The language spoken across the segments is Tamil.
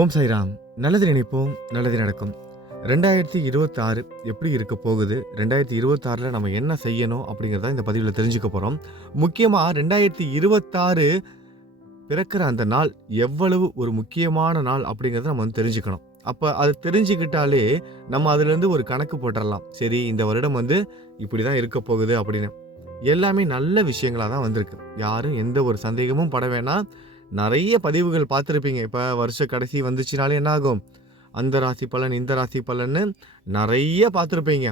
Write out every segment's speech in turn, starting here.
ஓம் சாய்ராம். நல்லது நினைப்போம், நல்லது நடக்கும். 2026 எப்படி இருக்க போகுது? 2026ல நம்ம என்ன செய்யணும்? அப்படிங்கிறத இந்த பதிவுல தெரிஞ்சுக்க போறோம். முக்கியமா 2026 பிறக்கிற அந்த நாள் எவ்வளவு ஒரு முக்கியமான நாள் அப்படிங்கிறத நம்ம தெரிஞ்சுக்கணும். அப்ப அது தெரிஞ்சுக்கிட்டாலே நம்ம அதிலிருந்து ஒரு கணக்கு போட்டுறலாம். சரி, இந்த வருடம் இப்படிதான் இருக்க போகுது அப்படின்னு. எல்லாமே நல்ல விஷயங்களா தான் வந்திருக்கு. யாரும் எந்த ஒரு சந்தேகமும் பட வேணாம். நிறைய பதிவுகள் பார்த்துருப்பீங்க. இப்போ வருஷ கடைசி வந்துச்சுனாலே என்ன ஆகும்? அந்த ராசி பலன், இந்த ராசி பலன்னு நிறைய பார்த்துருப்பீங்க.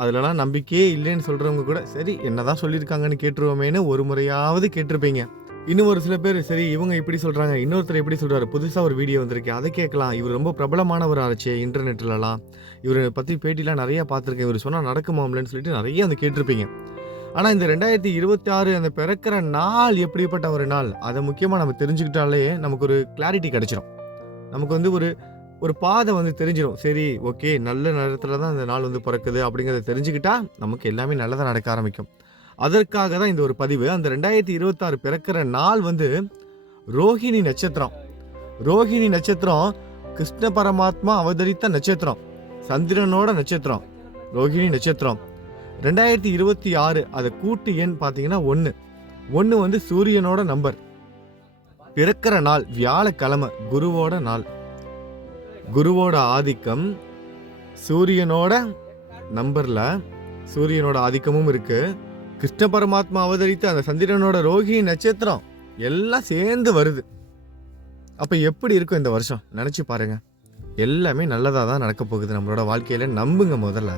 அதுலலாம் நம்பிக்கையே இல்லைன்னு சொல்கிறவங்க கூட சரி என்னதான் சொல்லியிருக்காங்கன்னு கேட்டுருவோமேனு ஒரு முறையாவது கேட்டிருப்பீங்க. இன்னும் ஒரு சில பேர் சரி இவங்க இப்படி சொல்கிறாங்க, இன்னொருத்தர் எப்படி சொல்கிறாரு, புதுசாக ஒரு வீடியோ வந்திருக்கு அதை கேட்கலாம், இவர் ரொம்ப பிரபலமானவர் ஆச்சே இன்டர்நெட்லலாம், இவரை பற்றி பேட்டிலாம் நிறையா பார்த்துருக்கேன், இவர் சொன்னால் நடக்குமாம்லன்னு சொல்லிட்டு நிறைய கேட்டிருப்பீங்க. ஆனால் இந்த 2026 அந்த பிறக்கிற நாள் எப்படிப்பட்ட ஒரு நாள், அதை முக்கியமாக நம்ம தெரிஞ்சுக்கிட்டாலே நமக்கு ஒரு கிளாரிட்டி கிடைச்சிடும். நமக்கு ஒரு பாதை தெரிஞ்சிடும். சரி, ஓகே, நல்ல நேரத்தில் தான் இந்த நாள் பிறக்குது அப்படிங்கிறத தெரிஞ்சுக்கிட்டா நமக்கு எல்லாமே நல்லதாக நடக்க ஆரம்பிக்கும். அதற்காக தான் இந்த ஒரு பதிவு. அந்த 2026 பிறக்கிற நாள் ரோஹிணி நட்சத்திரம். ரோஹிணி நட்சத்திரம் கிருஷ்ண பரமாத்மா அவதரித்த நட்சத்திரம், சந்திரனோட நட்சத்திரம் ரோஹிணி நட்சத்திரம். 2026 அதை கூட்டு எண் பார்த்தீங்கன்னா 1 சூரியனோட நம்பர். பிறக்கிற நாள் வியாழக்கிழமை, குருவோட நாள். குருவோட ஆதிக்கம் சூரியனோட நம்பர்ல, சூரியனோட ஆதிக்கமும் இருக்கு. கிருஷ்ண பரமாத்மா அவதரித்த அந்த சந்திரனோட ரோஹிணி நட்சத்திரம் எல்லாம் சேர்ந்து வருது. அப்ப எப்படி இருக்கும் இந்த வருஷம் நினைச்சு பாருங்க. எல்லாமே நல்லதா தான் நடக்க போகுது நம்மளோட வாழ்க்கையில. நம்புங்க. முதல்ல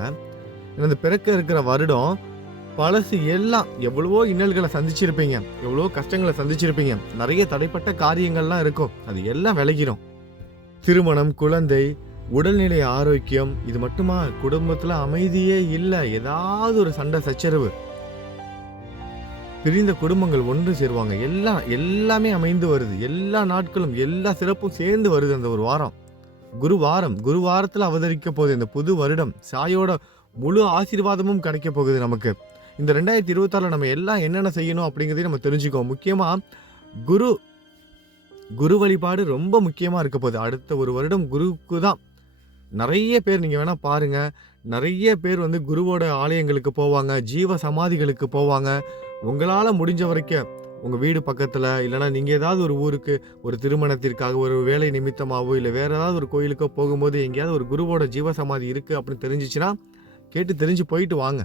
இந்த பிறக்க இருக்கிற வருடம் பழசு எல்லாம் எவ்வளவோ இன்னல்களை சந்திச்சிருப்பீங்க, எவ்வளவோ கஷ்டங்களை சந்திச்சிருப்பீங்க, நிறைய தடைப்பட்ட காரியங்கள்லாம் இருக்கும், அது எல்லாம் விலகிடும். திருமணம், குழந்தை, உடல்நிலை ஆரோக்கியம், இது மட்டுமா? குடும்பத்துல அமைதியே இல்லை, ஏதாவது ஒரு சண்டை சச்சரவு, பிரிந்த குடும்பங்கள் ஒன்று சேருவாங்க, எல்லாமே அமைந்து வருது. எல்லா நாட்களும் எல்லா சிறப்பும் சேர்ந்து வருது. அந்த ஒரு வாரம் குரு வாரத்துல அவதரிக்க போகுது இந்த புது வருடம். சாயோட முழு ஆசீர்வாதமும் கிடைக்க போகுது நமக்கு. இந்த 2026 நம்ம எல்லாம் என்னென்ன செய்யணும் அப்படிங்கிறதையும் நம்ம தெரிஞ்சுக்கோம். முக்கியமா குரு வழிபாடு ரொம்ப முக்கியமா இருக்க போகுது. அடுத்த ஒரு வருடம் குருவுக்கு தான். நிறைய பேர் நீங்க வேணா பாருங்க, நிறைய பேர் குருவோட ஆலயங்களுக்கு போவாங்க, ஜீவ சமாதிகளுக்கு போவாங்க. உங்களால முடிஞ்ச வரைக்கும் உங்க வீடு பக்கத்துல, இல்லைன்னா நீங்க ஏதாவது ஒரு ஊருக்கு ஒரு திருமணத்திற்காக, ஒரு வேலை நிமித்தமாவோ, இல்லை வேற ஏதாவது ஒரு கோயிலுக்கோ போகும்போது எங்கேயாவது ஒரு குருவோட ஜீவ சமாதி இருக்கு அப்படின்னு தெரிஞ்சிச்சுன்னா கேட்டு தெரிஞ்சு போயிட்டு வாங்க.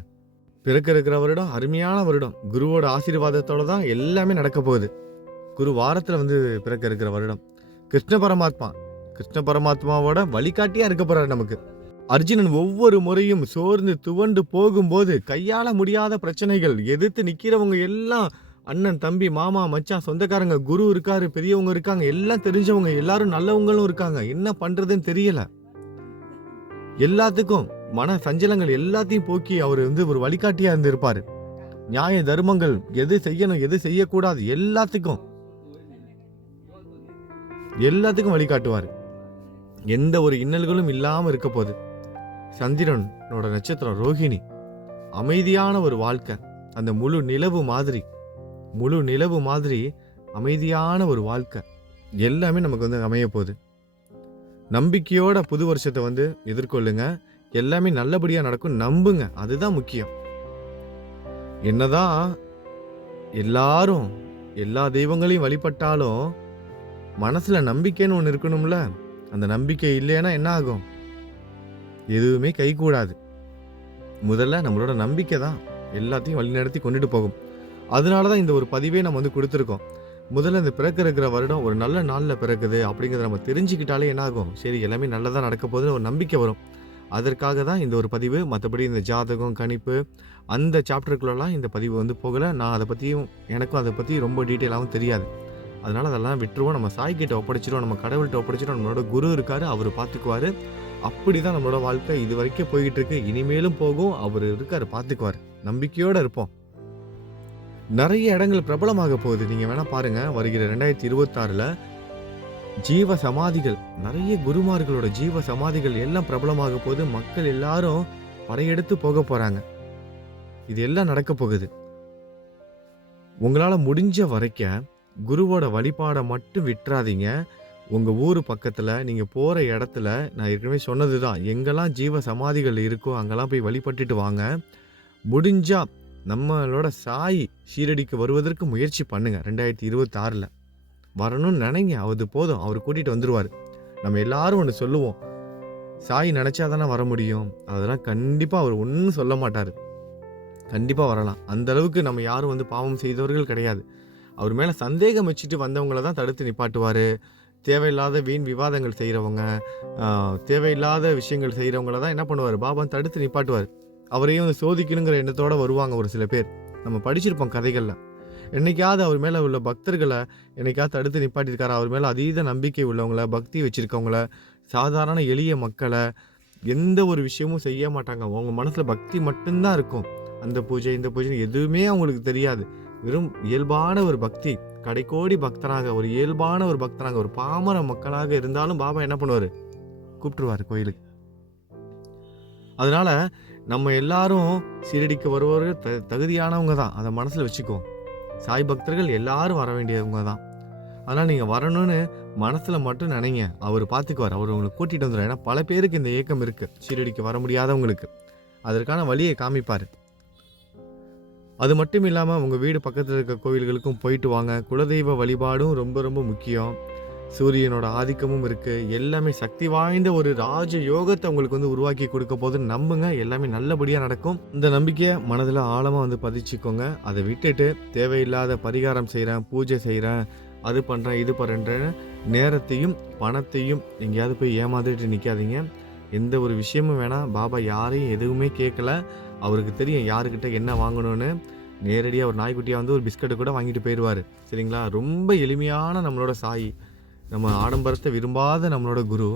பிறக்க இருக்கிற வருடம் அருமையான வருடம். குருவோட ஆசீர்வாதத்தோட தான் எல்லாமே நடக்க போகுது. குரு வாரத்துல பிறக்க இருக்கிற வருடம். கிருஷ்ண பரமாத்மாவோட வழிகாட்டியா இருக்க போறாரு நமக்கு. அர்ஜுனன் ஒவ்வொரு முறையும் சோர்ந்து துவண்டு போகும்போது கையாள முடியாத பிரச்சனைகள் எதிர்த்து நிக்கிறவங்க எல்லாம் அண்ணன், தம்பி, மாமா, மச்சான், சொந்தக்காரங்க, குரு இருக்காரு, பெரியவங்க இருக்காங்க, எல்லாம் தெரிஞ்சவங்க, எல்லாரும் நல்லவங்களும் இருக்காங்க. என்ன பண்றதுன்னு தெரியல. எல்லாத்துக்கும் மன சஞ்சலங்கள் எல்லாத்தையும் போக்கி அவர் ஒரு வழிகாட்டியா இருப்பாரு. நியாய தர்மங்கள், எது செய்யணும் எது செய்யக்கூடாது, எல்லாத்துக்கும் வழிகாட்டுவார். எந்த ஒரு இன்னல்களும் இல்லாம இருக்க போகுது. சந்திரனோட நட்சத்திரம் ரோஹிணி. அமைதியான ஒரு வாழ்க்கை. அந்த முழு நிலவு மாதிரி அமைதியான ஒரு வாழ்க்கை எல்லாமே நமக்கு அமைய போகுது. நம்பிக்கையோட புது வருஷத்தை எதிர்கொள்ளுங்க. எல்லாமே நல்லபடியா நடக்கும். நம்புங்க, அதுதான் முக்கியம். என்னதான் எல்லாரும் எல்லா தெய்வங்களையும் வழிபட்டாலும் மனசுல நம்பிக்கைன்னு ஒன்று இருக்கணும்ல. அந்த நம்பிக்கை இல்லைன்னா என்ன ஆகும்? எதுவுமே கைகூடாது. முதல்ல நம்மளோட நம்பிக்கை தான் எல்லாத்தையும் வழிநடத்தி கொண்டுட்டு போகும். அதனாலதான் இந்த ஒரு பதிவே நம்ம கொடுத்துருக்கோம். முதல்ல இந்த பிறக்க இருக்கிற வருடம் ஒரு நல்ல நாளில் பிறக்குது அப்படிங்கிறத நம்ம தெரிஞ்சுக்கிட்டாலே என்ன ஆகும்? சரி, எல்லாமே நல்லதாக நடக்க போகுதுன்னு ஒரு நம்பிக்கை வரும். அதற்காக தான் இந்த ஒரு பதிவு. மற்றபடி இந்த ஜாதகம், கணிப்பு, அந்த சாப்டருக்குள்ளெல்லாம் இந்த பதிவு போகலை. நான் எனக்கும் அதை பற்றி ரொம்ப டீட்டெயிலாகவும் தெரியாது. அதனால் அதெல்லாம் விட்டுருவோம். நம்ம சாய்கிட்ட ஒப்படைச்சிடும், நம்ம கடவுள்கிட்ட ஒப்படைச்சிடும். நம்மளோட குரு இருக்காரு, அவர் பார்த்துக்குவார். அப்படி தான் நம்மளோட வாழ்க்கை இது வரைக்கும் போய்கிட்டு இருக்கு, இனிமேலும் போகும். அவர் இருக்காரு, பார்த்துக்குவார். நம்பிக்கையோடு இருப்போம். நிறைய இடங்கள் பிரபலமாக போகுது. நீங்க வேணா பாருங்க. வருகிற 2026ல ஜீவ சமாதிகள், நிறைய குருமார்களோட ஜீவ சமாதிகள் எல்லாம் பிரபலமாக போகுது. மக்கள் எல்லாரும் படையெடுத்து போக போறாங்க. இது எல்லாம் நடக்க போகுது. உங்களால முடிஞ்ச வரைக்கும் குருவோட வழிபாடை மட்டும் விட்டுறாதீங்க. உங்க ஊரு பக்கத்துல, நீங்க போற இடத்துல நான் ஏற்கனவே சொன்னது தான். எங்கெல்லாம் ஜீவ சமாதிகள் இருக்கோ, அங்கெல்லாம் போய் வழிபட்டுட்டு வாங்க. முடிஞ்சா நம்மளோட சாயி ஷீரடிக்கு வருவதற்கு முயற்சி பண்ணுங்க. 2026ல வரணும்னு நெனைங்க. அது போதும். அவரு கூட்டிட்டு வந்துருவாரு. நம்ம எல்லாரும் ஒண்ணு சொல்லுவோம். சாயி நெனச்சா தானே வர முடியும். அதெல்லாம் கண்டிப்பா அவர் ஒண்ணும் சொல்ல மாட்டாரு. கண்டிப்பா வரலாம். அந்த அளவுக்கு நம்ம யாரும் வந்து பாவம் செய்தவர்கள் கிடையாது. அவர் மேல சந்தேகம் வச்சுட்டு வந்தவங்கள தான் தடுத்து நிப்பாட்டுவாரு. தேவையில்லாத வீண் விவாதங்கள் செய்றவங்க, தேவையில்லாத விஷயங்கள் செய்றவங்கள தான் என்ன பண்ணுவாரு, பாபா தடுத்து நிப்பாட்டுவாரு. அவரையும் வந்து சோதிக்கணுங்கிற எண்ணத்தோட வருவாங்க ஒரு சில பேர். நம்ம படிச்சிருப்போம் கதைகள்ல. என்னைக்காவது அவர் மேல உள்ள பக்தர்கள என்னைக்காவது தடுத்து நிப்பாட்டியிருக்காரா? அவர் மேல அதீத நம்பிக்கை உள்ளவங்கள, பக்தி வச்சிருக்கவங்கள, சாதாரண எளிய மக்கள, எந்த ஒரு விஷயமும் செய்ய மாட்டாங்க. அவங்க மனசுல பக்தி மட்டும் தான் இருக்கும். அந்த பூஜை, இந்த பூஜைன்னு எதுவுமே அவங்களுக்கு தெரியாது. வெறும் இயல்பான ஒரு பக்தி. கடைக்கோடி பக்தராக, ஒரு இயல்பான ஒரு பக்தராக, ஒரு பாமர மக்களாக இருந்தாலும் பாபா என்ன பண்ணுவாரு? கூப்பிட்டுருவாரு கோயிலுக்கு. அதனால நம்ம எல்லாரும் ஷீரடிக்கு வருபவர்கள் தகுதியானவங்க தான். அத மனசுல வச்சுக்குவோம். சாய் பக்தர்கள் எல்லாரும் வர வேண்டியவங்க தான். அதனால நீங்க வரணும்னு மனசுல மட்டும் நினைங்க. அவரு பார்த்துக்குவாரு. அவரு உங்கள கூட்டிட்டு வந்துருவாரு. ஏன்னா பல பேருக்கு இந்த ஏக்கம் இருக்கு. ஷீரடிக்கு வர முடியாதவங்களுக்கு. அதற்கான வழியை காமிப்பாரு. அது மட்டும் இல்லாம உங்க வீடு பக்கத்துல இருக்க கோவில்களுக்கும் போயிட்டு வாங்க. குலதெய்வ வழிபாடும் ரொம்ப ரொம்ப முக்கியம். சூரியனோட ஆதிக்கமும் இருக்கு. எல்லாமே சக்தி வாய்ந்த ஒரு ராஜ யோகத்தை உங்களுக்கு வந்து உருவாக்கி கொடுக்க போதுன்னு நம்புங்க. எல்லாமே நல்லபடியா நடக்கும். இந்த நம்பிக்கையை மனதுல ஆழமா வந்து பதிச்சுக்கோங்க. அதை விட்டுட்டு தேவையில்லாத பரிகாரம் செய்றேன், பூஜை செய்றேன், அது பண்றேன், இது பண்றேன்னு நேரத்தையும் பணத்தையும் எங்கேயாவது போய் ஏமாந்துட்டு நிக்காதீங்க. எந்த ஒரு விஷயமும் வேணாம். பாபா யாரையும் எதுவுமே கேட்கல. அவருக்கு தெரியும் யாருக்கிட்ட என்ன வாங்கணும்னு. நேரடியாக ஒரு நாய்க்குட்டியாக வந்து ஒரு பிஸ்கட்டு கூட வாங்கிட்டு போயிடுவார். சரிங்களா? ரொம்ப எளிமையான நம்மளோட சாயி, நம்ம ஆடம்பரத்தை விரும்பாத நம்மளோட குரு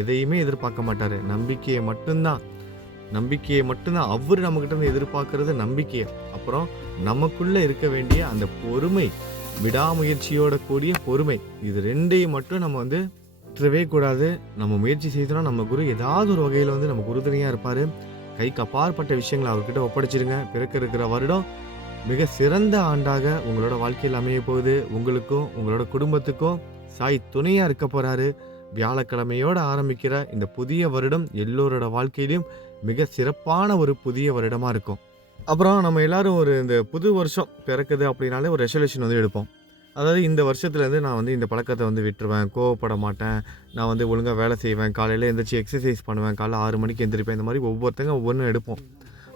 எதையுமே எதிர்பார்க்க மாட்டார். நம்பிக்கையை மட்டும்தான். அவர் நம்மக்கிட்ட இருந்து எதிர்பார்க்கறது நம்பிக்கையை. அப்புறம் நமக்குள்ளே இருக்க வேண்டிய அந்த பொறுமை, விடாமுயற்சியோட கூடிய பொறுமை. இது ரெண்டையும் மட்டும் நம்ம வந்து விட்டுறவே கூடாது. நம்ம முயற்சி செய்தோம்னா நம்ம குரு ஏதாவது ஒரு வகையில் வந்து நமக்கு உறுதுணையாக இருப்பார். கைக்கு அப்பாற்பட்ட விஷயங்களை அவர்கிட்ட ஒப்படைச்சிருங்க. பிறக்க இருக்கிற வருடம் மிக சிறந்த ஆண்டாக உங்களோட வாழ்க்கையில் அமைய போகுது. உங்களுக்கும் உங்களோட குடும்பத்துக்கும் சாய் துணையாக இருக்க போகிறாரு. வியாழக்கிழமையோடு ஆரம்பிக்கிற இந்த புதிய வருடம் எல்லோரோட வாழ்க்கையிலையும் மிக சிறப்பான ஒரு புதிய வருடமாக இருக்கும். அப்புறம் நம்ம எல்லாரும் இந்த புது வருஷம் பிறக்குது அப்படின்னாலே ஒரு ரெசல்யூஷன் வந்து எடுப்போம். அதாவது இந்த வருஷத்துலேருந்து நான் வந்து இந்த பழக்கத்தை வந்து விட்டுருவேன், கோவப்பட மாட்டேன், நான் வந்து ஒழுங்காக வேலை செய்வேன், காலையில் எழுந்திரிச்சி எக்ஸசைஸ் பண்ணுவேன், காலைல 6 மணிக்கு எந்திரிப்பேன். இந்த மாதிரி ஒவ்வொருத்தங்க ஒவ்வொன்றும் எடுப்போம்.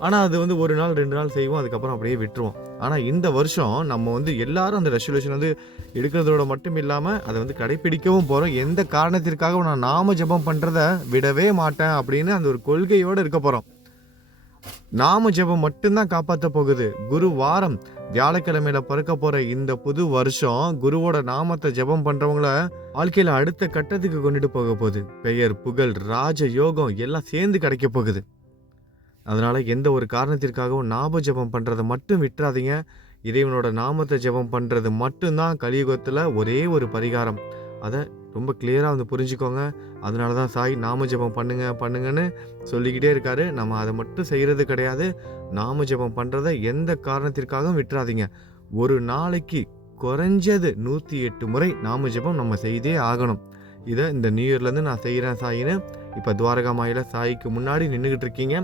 ஆனால் அது வந்து 1 நாள் 2 நாள் செய்வோம், அதுக்கப்புறம் அப்படியே விட்டுருவோம். ஆனால் இந்த வருஷம் நம்ம வந்து எல்லாரும் அந்த ரெசல்யூஷன் வந்து எடுக்கிறதோட மட்டும் இல்லாமல் அதை வந்து கடைப்பிடிக்கவும் போகிறோம். எந்த காரணத்திற்காகவும் நான் நாம ஜெபம் பண்ணுறத விடவே மாட்டேன் அப்படின்னு அந்த ஒரு கொள்கையோடு இருக்க போகிறோம். நாம ஜெபம் மட்டும்தான் காப்பாற்ற போகுது. குரு வாரம் வியாழக்கிழமையில பிறக்க போற இந்த புது வருஷம் குருவோட நாமத்தை ஜெபம் பண்றவங்கள வாழ்க்கையில அடுத்த கட்டத்துக்கு கொண்டுட்டு போக போகுது. பெயர், புகழ், ராஜ யோகம் எல்லாம் சேர்ந்து கிடைக்க போகுது. அதனால எந்த ஒரு காரணத்திற்காகவும் நாம ஜெபம் பண்றதை மட்டும் விட்டுறாதீங்க. இறைவனோட நாமத்தை ஜெபம் பண்றது மட்டும்தான் கலியுகத்துல ஒரே ஒரு பரிகாரம். அதை ரொம்ப கிளியராக வந்து புரிஞ்சுக்கோங்க. அதனால தான் சாய் நாம ஜெபம் பண்ணுங்கன்னு சொல்லிக்கிட்டே இருக்காரு. நம்ம அதை மட்டும் செய்கிறது கிடையாது. நாம ஜெபம் பண்ணுறதை எந்த காரணத்திற்காகவும் விட்டுறாதீங்க. ஒரு நாளைக்கு குறைஞ்சது 108 முறை நாம ஜெபம் நம்ம செய்தே ஆகணும். இதை இந்த நியூ இயர்லேருந்து நான் செய்கிறேன் சாயின்னு இப்போ துவாரகா மாயில சாய்க்கு முன்னாடி நின்றுக்கிட்டு இருக்கீங்க.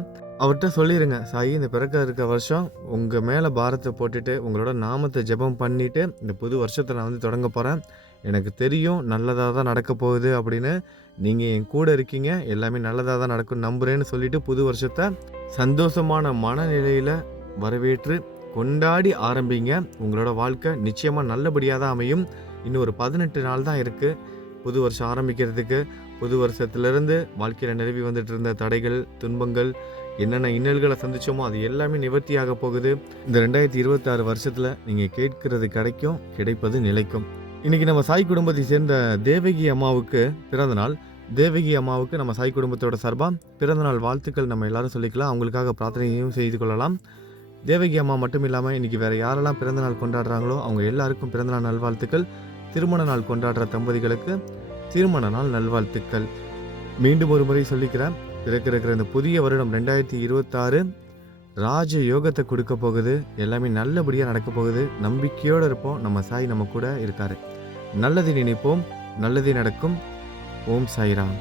அவர்கிட்ட சொல்லிடுங்க, சாயி இந்த பிறக்க இருக்க வருஷம் உங்கள் மேலே பாரத்தை போட்டுட்டு உங்களோட நாமத்தை ஜெபம் பண்ணிவிட்டு இந்த புது வருஷத்தை நான் வந்து தொடங்க போகிறேன். எனக்கு தெரியும் நல்லதாக தான் நடக்க போகுது அப்படின்னு. நீங்கள் என் கூட இருக்கீங்க, எல்லாமே நல்லதாக தான் நடக்கும் நம்புகிறேன்னு சொல்லிவிட்டு புது வருஷத்தை சந்தோஷமான மனநிலையில் வரவேற்று கொண்டாடி ஆரம்பிங்க. உங்களோட வாழ்க்கை நிச்சயமாக நல்லபடியாக தான் அமையும். இன்னும் ஒரு 18 நாள் தான் இருக்குது புது வருஷம் ஆரம்பிக்கிறதுக்கு. புது வருஷத்துலேருந்து வாழ்க்கையில் நிலவி வந்துட்டு இருந்த தடைகள், துன்பங்கள், என்னென்ன இன்னல்களை சந்திச்சோமோ அது எல்லாமே நிவர்த்தியாக போகுது. இந்த 2026 வருஷத்தில் நீங்கள் கேட்கிறது கிடைக்கும், கிடைப்பது நிலைக்கும். இன்றைக்கி நம்ம சாய் குடும்பத்தை சேர்ந்த தேவகி அம்மாவுக்கு பிறந்தநாள். தேவகி அம்மாவுக்கு நம்ம சாய் குடும்பத்தோட சார்பாக பிறந்தநாள் வாழ்த்துக்கள் நம்ம எல்லாரும் சொல்லிக்கலாம். அவங்களுக்காக பிரார்த்தனையும் செய்து கொள்ளலாம். தேவகி அம்மா மட்டும் இல்லாமல் இன்றைக்கி வேறு யாரெல்லாம் பிறந்தநாள் கொண்டாடுறாங்களோ அவங்க எல்லாருக்கும் பிறந்தநாள் நல்வாழ்த்துக்கள். திருமண நாள் கொண்டாடுற தம்பதிகளுக்கு திருமண நாள் நல்வாழ்த்துக்கள். மீண்டும் ஒரு முறை சொல்லிக்கிறேன், இருக்கிற இந்த புதிய வருடம் 2026 ராஜ யோகத்தை கொடுக்க போகுது. எல்லாமே நல்லபடியாக நடக்க போகுது. நம்பிக்கையோடு இருப்போம். நம்ம சாய் நம்ம கூட இருக்காரு. நல்லது நினைப்போம், நல்லதே நடக்கும். ஓம் சாய்ராம்.